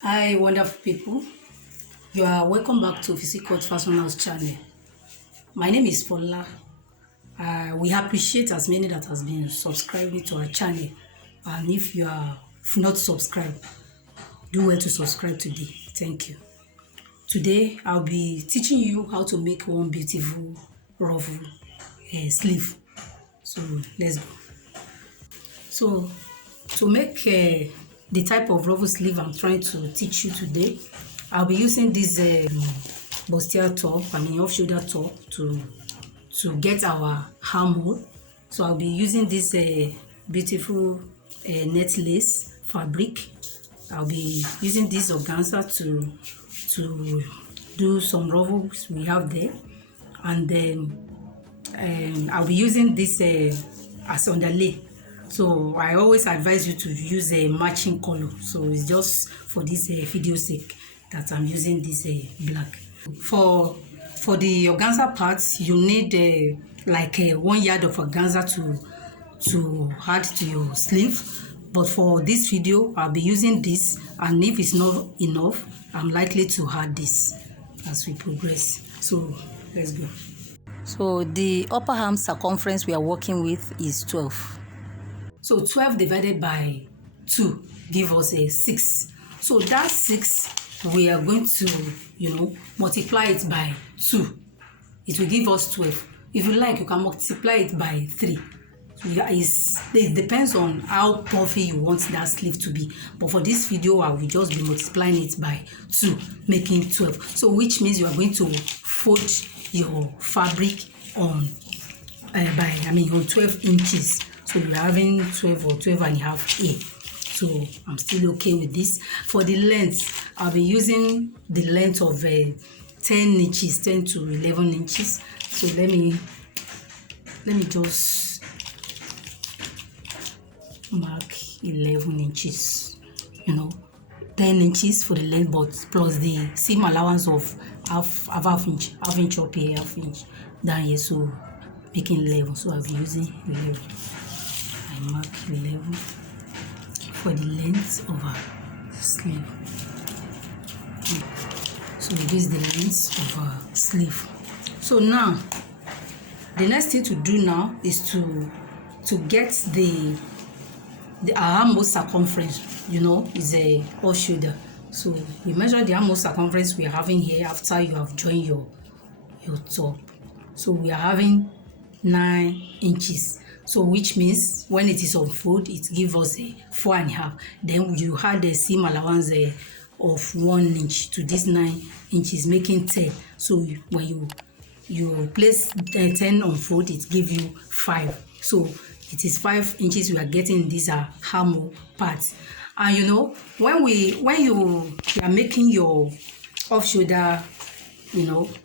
Hi, wonderful people. You are welcome back to Physique Fashion House channel. My name is Fola. We appreciate as many that has been subscribing to our channel. And if you are not subscribed, do well to subscribe today. Thank you. Today, I'll be teaching you how to make one beautiful ruffle sleeve. So let's go. So to make the type of ruffle sleeve I'm trying to teach you today, I'll be using this BUSTIER top, off shoulder top to get our arm hole. So I'll be using this beautiful net lace fabric. I'll be using this organza to do some ruffles we have there, and then I'll be using this as underlay. So I always advise you to use a matching color. So it's just for this video sake that I'm using this black. For the organza parts, you need like 1 yard of organza to add to your sleeve. But for this video, I'll be using this, and if it's not enough, I'm likely to add this as we progress. So let's go. So the upper arm circumference we are working with is 12. So 12 divided by 2 give us a 6. So that 6, we are going to, multiply it by 2. It will give us 12. If you like, you can multiply it by 3. It depends on how puffy you want that sleeve to be. But for this video, I will just be multiplying it by 2, making 12. So which means you are going to fold your fabric on 12 inches. So you're having 12 or 12 and a half here. So I'm still okay with this. For the length, I'll be using the length of 10 inches, 10 to 11 inches. So let me just mark 11 inches. 10 inches for the length, but plus the seam allowance of half inch up here, half inch down here. So making 11. So I'll be using 11. I mark 11 for the length of our sleeve. So this is the length of our sleeve. So now, the next thing to do now is to get the armhole circumference. Is a off shoulder. So we measure the armhole circumference we are having here after you have joined your top. So we are having 9 inches. So which means when it is unfold, it gives us a 4.5. Then you had the seam allowance of 1 inch to this 9 inches, making 10. So when you place 10 unfold, it gives you 5. So it is 5 inches we are getting. These are armhole parts. And when you are making your off shoulder,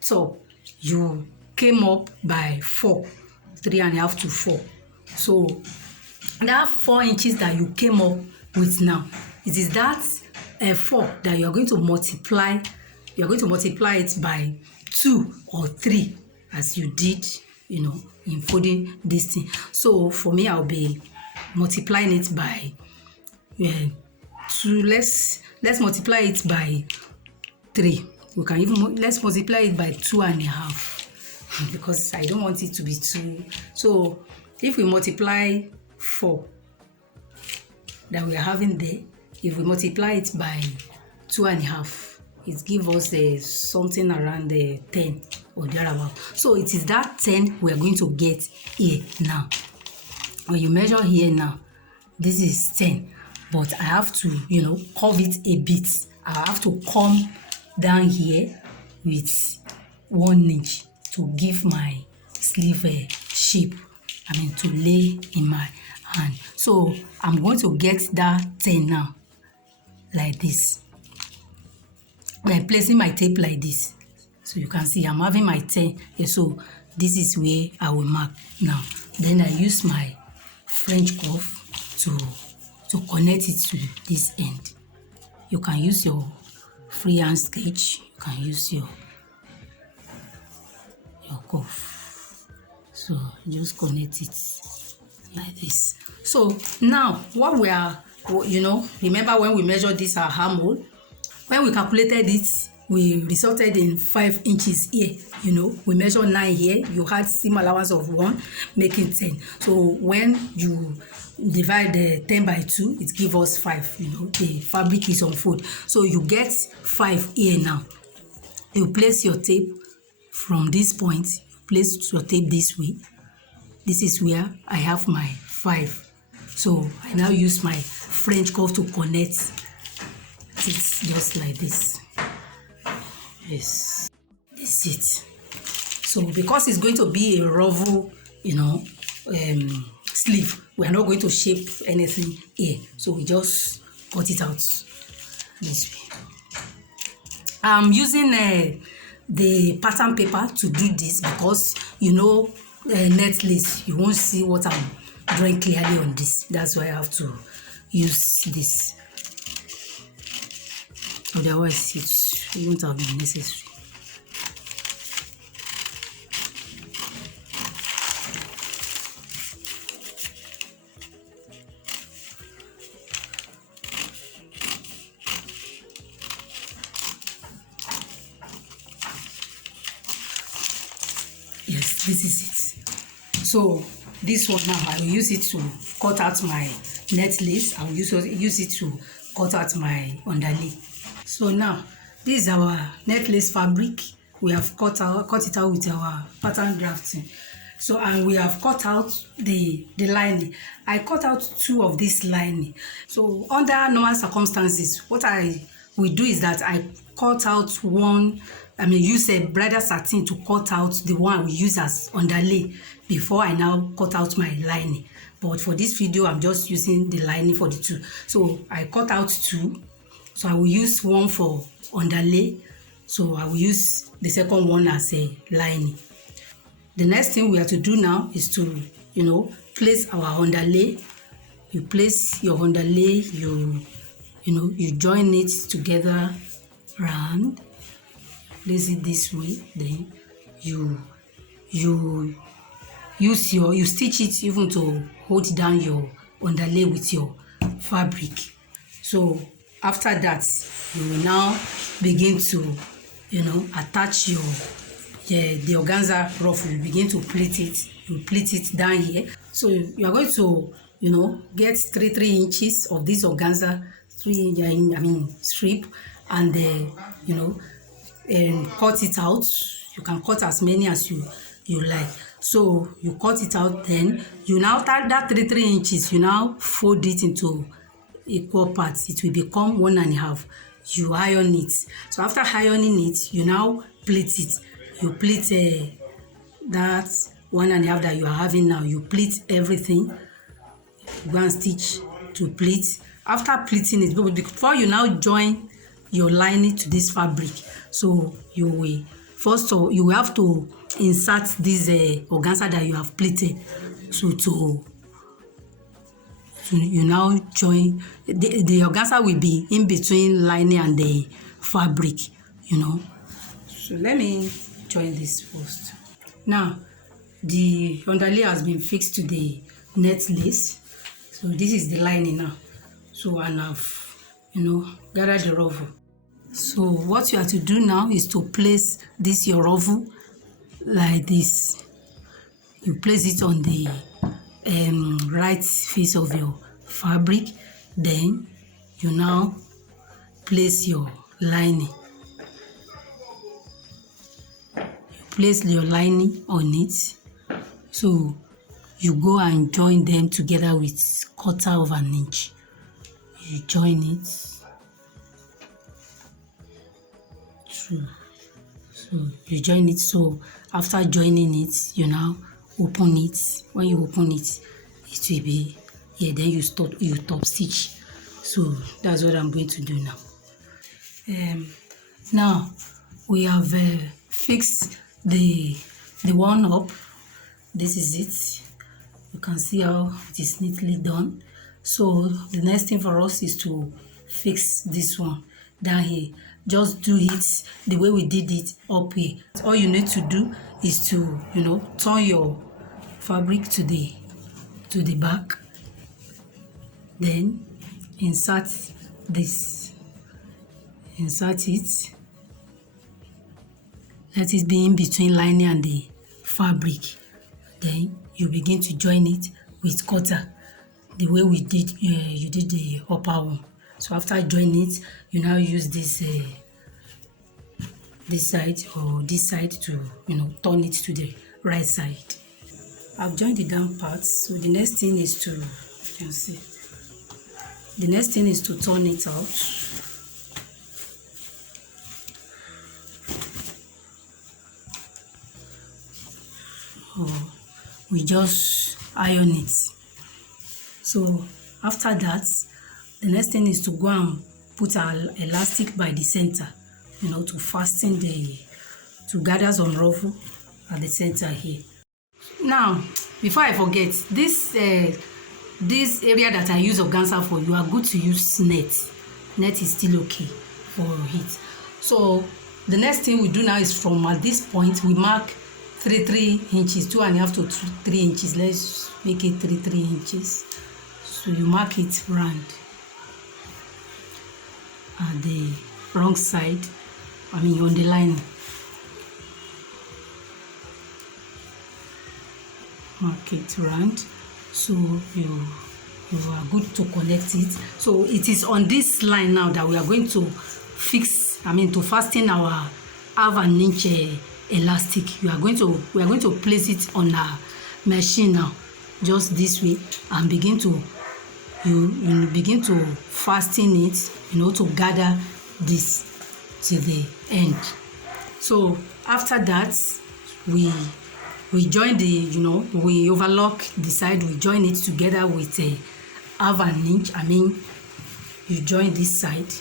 top, you came up by 4, 3.5 to 4. So that 4 inches that you came up with now, it is that 4 that you are going to multiply. You are going to multiply it by 2 or 3 as you did, in folding this thing. So for me, I'll be multiplying it by 2. Let's multiply it by 3. We can even let's multiply it by 2.5 because I don't want it to be 2. So if we multiply 4 that we are having there, if we multiply it by 2.5, it gives us something around 10 or thereabout. So it is that 10 we are going to get here now. When you measure here now, this is 10, but I have to, curve it a bit. I have to come down here with 1 inch to give my sleeve shape. To lay in my hand. So I'm going to get that 10 now, like this. I'm placing my tape like this. So you can see I'm having my 10 here. So this is where I will mark now. Then I use my French cuff to connect it to this end. You can use your freehand sketch. You can use your cuff. So just connect it like this. So now what we are, remember when we measured this our armhole, when we calculated it, we resulted in 5 inches here. You know, we measure 9 here. You had seam allowance of 1, making 10. So when you divide the 10 by 2, it gives us 5. You know, the fabric is unfold. So you get 5 here now. You place your tape from this point. You place your tape this way. This is where I have my 5. So I now use my French curve to connect. It's just like this. Yes, this is it. So because it's going to be a ruffle, you know, sleeve, we are not going to shape anything here. So we just cut it out this way. I'm using the pattern paper to do this because, you know, net lace, you won't see what I'm drawing clearly on this. That's why I have to use this. Otherwise, it won't have been necessary. Yes, this is it. So this one now, I will use it to cut out my net lace. I will use it to cut out my underlay. So now, this is our net lace fabric. We have cut it out with our pattern drafting. So, and we have cut out the lining. I cut out 2 of this lining. So under normal circumstances, what I will do is that I cut out one. Use a bridal satin to cut out the one we use as underlay before I now cut out my lining. But for this video, I'm just using the lining for the 2. So I cut out 2. So I will use one for underlay. So I will use the second one as a lining. The next thing we have to do now is to, you know, place our underlay. You place your underlay, you join it together round. Place it this way. Then you stitch it even to hold down your underlay with your fabric. So after that, you will now begin to, you know, attach the organza ruffle. You begin to pleat it. You pleat it down here. So you are going to, you know, get 3 inches of this organza, strip, and you know, and cut it out. You can cut as many as you like. So you cut it out. Then you now take that 3 inches. You now fold it into equal parts. It will become 1.5. You iron it. So after ironing it, you now pleat it. You pleat that 1.5 that you are having now. You pleat everything. Go and stitch to pleat. After pleating it, before you now join your lining to this fabric, so you will first of you will have to insert this organza that you have pleated. So you now join the organza will be in between lining and the fabric, you know. So let me join this first. Now the underlay has been fixed to the net lace. So this is the lining now. So and I've, you know, gathered the ruffle. So what you have to do now is to place this your ruffle like this. You place it on the right face of your fabric. Then you now place your lining. You place your lining on it. So you go and join them together with 1/4 of an inch. You join it through. So you join it. So after joining it, you now open it. When you open it, it will be here. Then you top stitch. So that's what I'm going to do now. Now we have fixed the one up. This is it. You can see how it is neatly done. So the next thing for us is to fix this one down here. Just do it the way we did it up here. All you need to do is to, you know, turn your fabric to the back. Then insert this. insert it, let it be in between lining and the fabric. Then you begin to join it with cutter the way we did you did the upper one. So after joining it, you now use this side or this side to turn it to the right side. I've joined the down part, so the next thing is to, you can see, the next thing is to turn it out. We just iron it. So after that, the next thing is to go and put our elastic by the center, to fasten to gather some ruffle at the center here. Now, before I forget, this area that I use organza for, you are good to use net. Net is still okay for it. So the next thing we do now is from at this point we mark 3 inches, 2.5 to 3 inches. Let's make it 3 inches. So you mark it round at the wrong side, on the line. Mark it round, so you are good to connect it. So it is on this line now that we are going to fix, to fasten our 1/2 inch elastic. We are going to place it on our machine now, just this way, and begin to fasten it, to gather this to the end. So after that, we join we overlock the side, we join it together with a 1/2 inch. You join this side,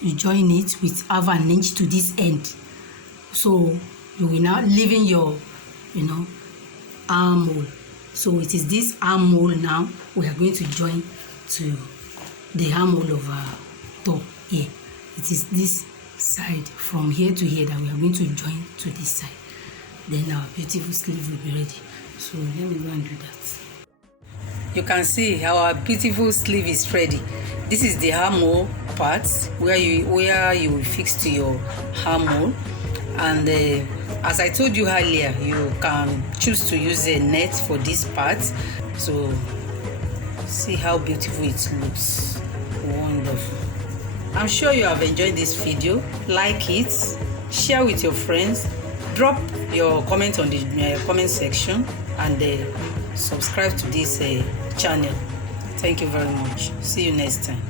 you join it with 1/2 inch to this end. So you will now leaving your armhole. So it is this armhole now we are going to join to the armhole of our top here. It is this side from here to here that we are going to join to this side. Then our beautiful sleeve will be ready. So let me go and do that. You can see our beautiful sleeve is ready. This is the armhole part where you will fix to your armhole, and as I told you earlier, you can choose to use a net for this part. So see how beautiful it looks. Wonderful. I'm sure you have enjoyed this video. Like it, share with your friends, drop your comment on the comment section, and subscribe to this channel. Thank you very much. See you next time.